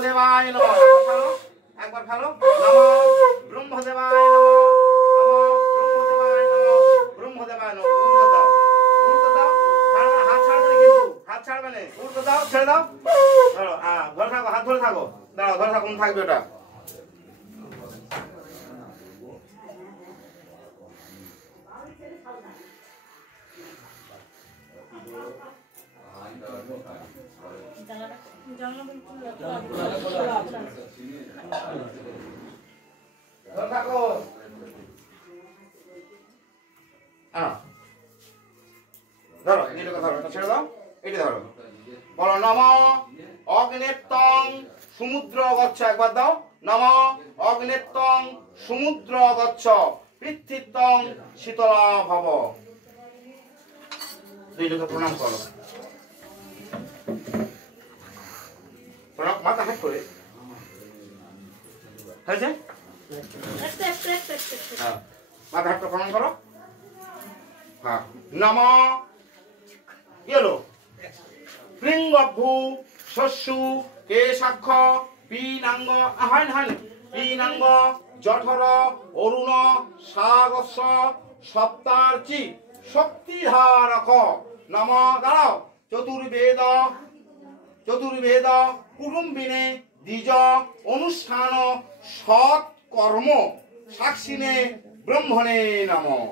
ব্রহ্মদেবায় নমঃ। একবার ফেলো। নমঃ ব্রহ্মদেবায় নমঃ। ব্রহ্মদেবায় নমঃ। উল্টো দাও, উল্টো দাও। হাত ছাড়বে না কিন্তু, হাত ছাড়বে না। উল্টো দাও, ছেড়ে দাও। ধরো, ধরে থাকো, হাত ধরে থাকো। দাঁড়াও, ধরে থাকুন, থাকবে ওটা। ধরে থাকো। ধরো, এটাকে ধরো, ছেড়ে দাও। এটা ধরো। বলো নমঃ অগ্নেত্তং সমুদ্র গচ্ছ। একবার দাও। নমঃ অগ্নেত্তং সমুদ্র গচ্ছ পৃথিবীত্বং শীতলা ভব। দুই লোকে প্রণাম করো। প্রণাম, মাথা হাত করে হয়েছে। মাথা হাত প্রণাম করো। হ্যাঁ। নমঃ এলো প্রিঙ্গভূ শস্যু কেশাক্ষ পিনাঙ্গ পিনাঙ্গ জঠর অরুণ সাগস্য সপ্তার্চি শক্তিধারক। নম দাঁড়াও। চতুর্বেদ কুটুম্বিনে দ্বিজ অনুষ্ঠান সৎ কর্ম সাক্ষিণে ব্রহ্মণে নমঃ।